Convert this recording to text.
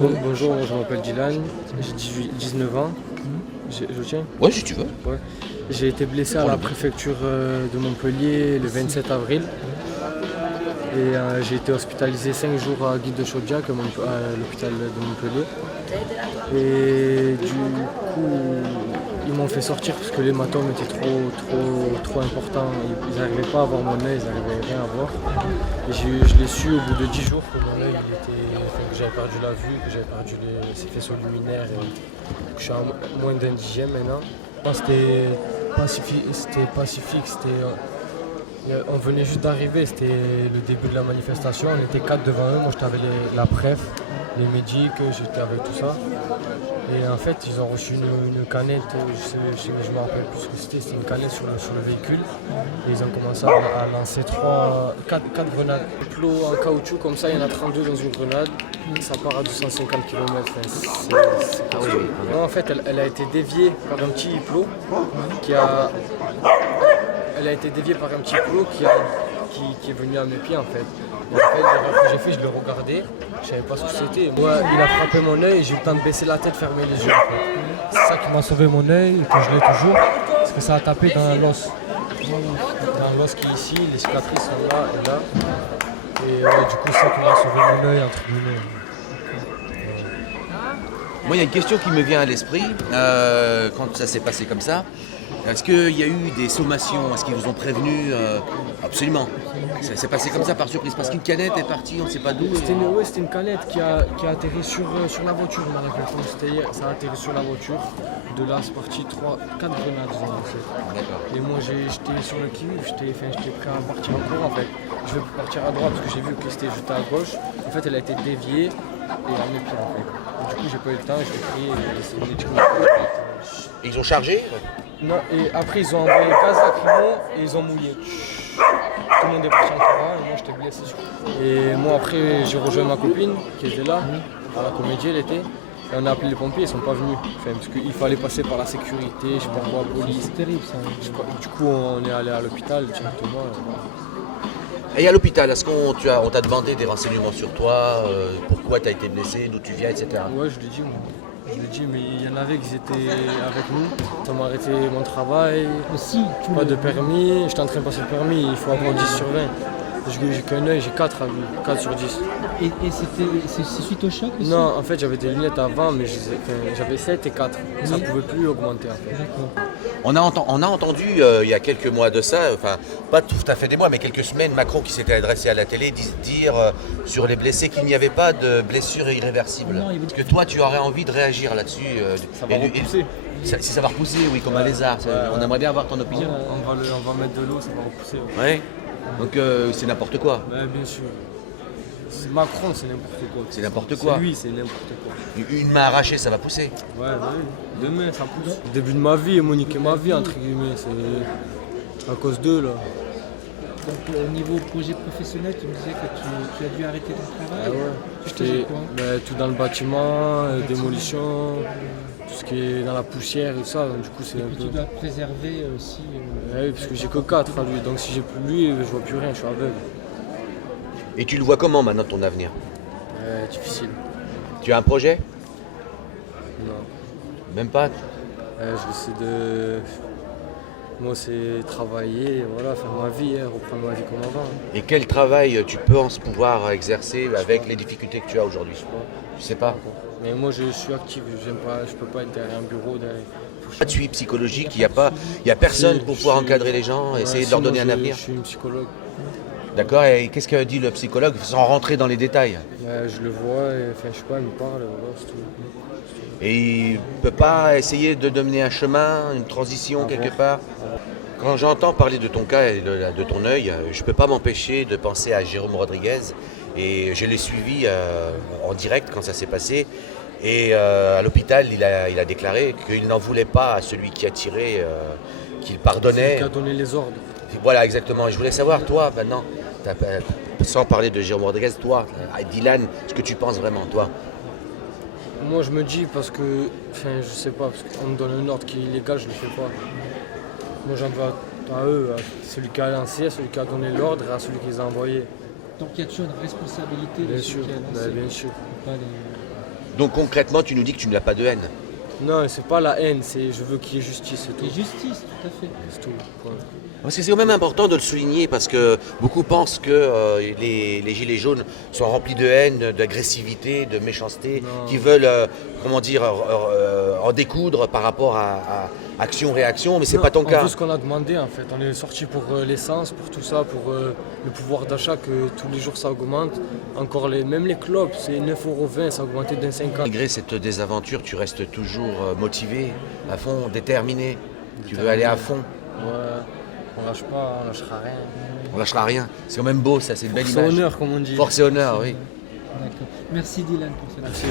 Bonjour, je m'appelle Dylan, j'ai 19 ans. Je tiens. Ouais, si tu veux. Ouais. J'ai été blessé à la préfecture de Montpellier le 27 avril. Et j'ai été hospitalisé 5 jours à Guy de Chaudiac, à l'hôpital de Montpellier. Et du coup, ils m'ont fait sortir parce que l'hématome était trop important. Ils n'arrivaient pas à voir mon œil, ils n'arrivaient rien à voir. Et je l'ai su au bout de 10 jours que mon œil, que j'avais perdu la vue, que j'avais perdu ces faisceaux luminaires et que je suis à moins d'un dixième maintenant. C'était pacifique, on venait juste d'arriver, c'était le début de la manifestation, on était 4 devant eux, moi j'étais avec la préf, les médics, j'étais avec tout ça. Et en fait ils ont reçu une canette, je me rappelle plus ce que c'était une canette sur le véhicule. Et ils ont commencé à lancer 4 grenades. Le plot en caoutchouc comme ça, il y en a 32 dans une grenade, ça part à 250 km. Non, en fait elle a été déviée par un petit plot Elle a été déviée par un petit plot qui est venu à mes pieds en fait. Et en fait, l'erreur que j'ai fait, je le regardais, je savais pas ce que c'était. Moi, il a frappé mon œil et j'ai eu le temps de baisser la tête, fermer les yeux en fait. C'est ça qui m'a sauvé mon œil et que je l'ai toujours, parce que ça a tapé dans l'os. Dans l'os qui est ici, les cicatrices sont là et là. Et du coup, c'est ça qui m'a sauvé mon œil entre guillemets. Moi, il y a une question qui me vient à l'esprit quand ça s'est passé comme ça. Est-ce qu'il y a eu des sommations? Est-ce qu'ils vous ont prévenu? Absolument. Ça s'est passé comme ça par surprise parce qu'une canette est partie, on ne sait pas d'où. C'était une canette qui a atterri sur la voiture. Ça a atterri sur la voiture. De là, c'est parti 4 grenades. D'accord. Et moi, j'étais sur le qui-vive, j'étais prêt à partir en courant en fait. Je vais partir à droite parce que j'ai vu que c'était juste à gauche. En fait, elle a été déviée et à mes pieds en fait. Et du coup, j'ai pas eu le temps, je l'ai pris et c'est une étude. Et ils ont chargé? Non, et après ils ont envoyé le gaz lacrymo et ils ont mouillé. Tout le monde est parti en courant et moi j'étais blessé. Et moi après j'ai rejoint ma copine qui était là, à la Comédie elle était. Et on a appelé les pompiers, ils sont pas venus. Parce qu'il fallait passer par la sécurité, je sais pas quoi, la police. C'est terrible ça. Du coup on est allé à l'hôpital directement. Et à l'hôpital, est-ce qu'on t'a demandé des renseignements sur toi, pourquoi tu as été blessé, d'où tu viens, etc. Ouais, je l'ai dit moi. Je l'ai dit, mais il y en avait qui étaient avec nous. Ça m'a arrêté mon travail. Aussi, pas de permis. J'étais en train de passer le permis, il faut avoir 10 sur 20. J'ai qu'un œil, j'ai 4 à vue, 4 sur 10. Et c'est suite au choc aussi? Non, en fait j'avais des lunettes avant, mais j'avais 7 et 4. Ça ne pouvait plus augmenter en fait. D'accord. On a entendu il y a quelques mois de ça, enfin pas tout à fait des mois, mais quelques semaines, Macron qui s'était adressé à la télé dire sur les blessés qu'il n'y avait pas de blessures irréversibles. Est-ce que toi tu aurais envie de réagir là-dessus? Ça va repousser. Si ça va repousser, oui, comme un lézard. On aimerait bien avoir ton opinion. On va mettre de l'eau, ça va repousser. Ouais. Donc c'est n'importe quoi. Bien sûr. Macron, c'est n'importe quoi. C'est n'importe quoi. C'est lui, c'est n'importe quoi. Une main arrachée, ça va pousser. Ouais, oui. Demain, ça pousse. Le début de ma vie, Monique et ma vie, entre guillemets, c'est à cause d'eux, là. Donc au niveau projet professionnel, tu me disais que tu as dû arrêter ton travail. Ah ouais. J'étais tout dans le bâtiment, démolition, tout ce qui est dans la poussière et tout ça. Donc, du coup, c'est et puis tu dois préserver aussi. Oui, parce que j'ai que 4 à lui. Donc si j'ai plus lui, je vois plus rien, je suis aveugle. Et tu le vois comment maintenant ton avenir? Difficile. Tu as un projet? Non. Même pas? Je vais essayer de... Moi, c'est travailler, voilà, faire ma vie, reprendre ma vie comme avant. Et quel travail tu penses pouvoir exercer avec les difficultés que tu as aujourd'hui? Je sais pas. Mais moi, je suis actif, je peux pas être derrière un bureau. Pas de suivi psychologique, il n'y a personne pour pouvoir encadrer les gens, essayer de leur donner un avenir. Je suis une psychologue. D'accord, et qu'est-ce que dit le psychologue sans rentrer dans les détails? Je le vois, je sais pas, il me parle, voilà, c'est tout. Et il ne peut pas essayer de donner un chemin, une transition quelque part? Quand j'entends parler de ton cas et de ton œil, je ne peux pas m'empêcher de penser à Jérôme Rodriguez. Et je l'ai suivi en direct quand ça s'est passé. Et à l'hôpital, il a déclaré qu'il n'en voulait pas à celui qui a tiré, qu'il pardonnait. Celui qui a donné les ordres. Voilà, exactement. Et je voulais savoir, toi, maintenant, sans parler de Jérôme Rodriguez, toi, Dylan, ce que tu penses vraiment, toi? Moi, je me dis parce que, je sais pas, parce qu'on me donne un ordre qui est illégal, je ne le fais pas. Moi, j'en veux à eux, à celui qui a lancé, à celui qui a donné l'ordre et à celui qui les a envoyés. Donc il y a toujours une responsabilité de Bien ceux sûr, qui a lancé. bien sûr. Pas les... Donc concrètement, tu nous dis que tu n'as pas de haine. Non, c'est pas la haine, c'est je veux qu'il y ait justice, c'est tout. Et justice, tout à fait. C'est tout. Ouais. Parce que c'est quand même important de le souligner parce que beaucoup pensent que les gilets jaunes sont remplis de haine, d'agressivité, de méchanceté, Non. qui veulent, en découdre par rapport à action-réaction, mais c'est Non, pas ton on cas. veut ce qu'on a demandé en fait. On est sorti pour l'essence, pour tout ça, pour le pouvoir d'achat que tous les jours ça augmente. Encore même les clopes, c'est 9,20 €, ça a augmenté d'un 50. Malgré cette désaventure, tu restes toujours motivé, à fond, déterminé. Tu veux aller à fond, Ouais, on lâche pas, on lâchera rien. on lâchera rien. C'est quand même beau, ça, c'est une belle C'est image. honneur comme on dit. Force et honneur, oui. D'accord. Merci Dylan pour cela. Merci.